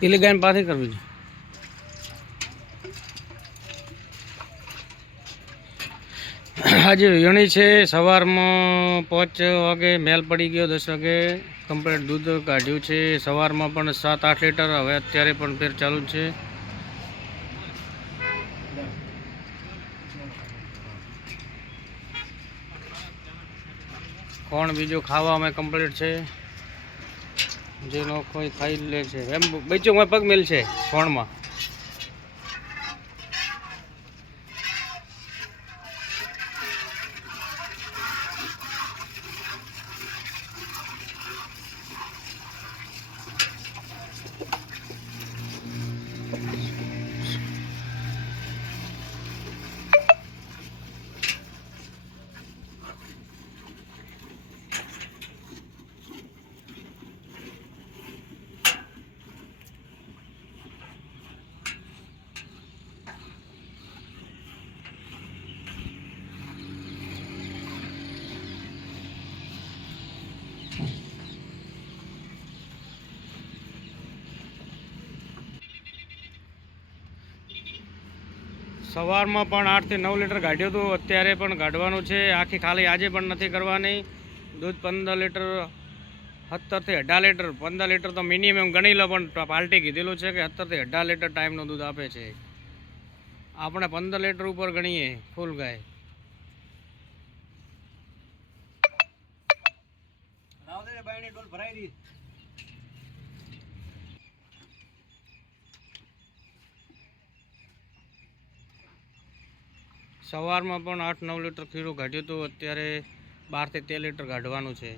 પેલી ગાયને પાછી કરવી છે. આજે વીણી છે. સવારમાં 5 વાગે મેલ પડી ગયો, 10 વાગે કમ્પ્લીટ દૂધ કાઢ્યું છે. સવારમાં પણ 7-8 લીટર, હવે અત્યારે પણ ફેર ચાલુ છે. કોણ બીજું ખાવામાં કમ્પ્લીટ છે, જેનો કોઈ ખાઈ લે છે. એમ બચ્ચું પગ મેલ છે કોણમાં. સવારમાં પણ 8 થી 9 લીટર કાઢ્યું હતું, અત્યારે પણ કાઢવાનું છે. આખી ખાલી આજે પણ નથી કરવાની. દૂધ 15 લીટર, 17 થી 18 લીટર. 15 લીટર તો મિનિમમ ગણી લો, પણ પાર્ટી કીધેલું છે કે 17 થી 18 લીટર ટાઈમનું દૂધ આપે છે. આપણે 15 લીટર ઉપર ગણીએ ફૂલ ગાય. સવારમાં પણ 8-9 લીટર ખીરું કાઢ્યું હતું, અત્યારે 12 થી 13 લીટર કાઢવાનું છે.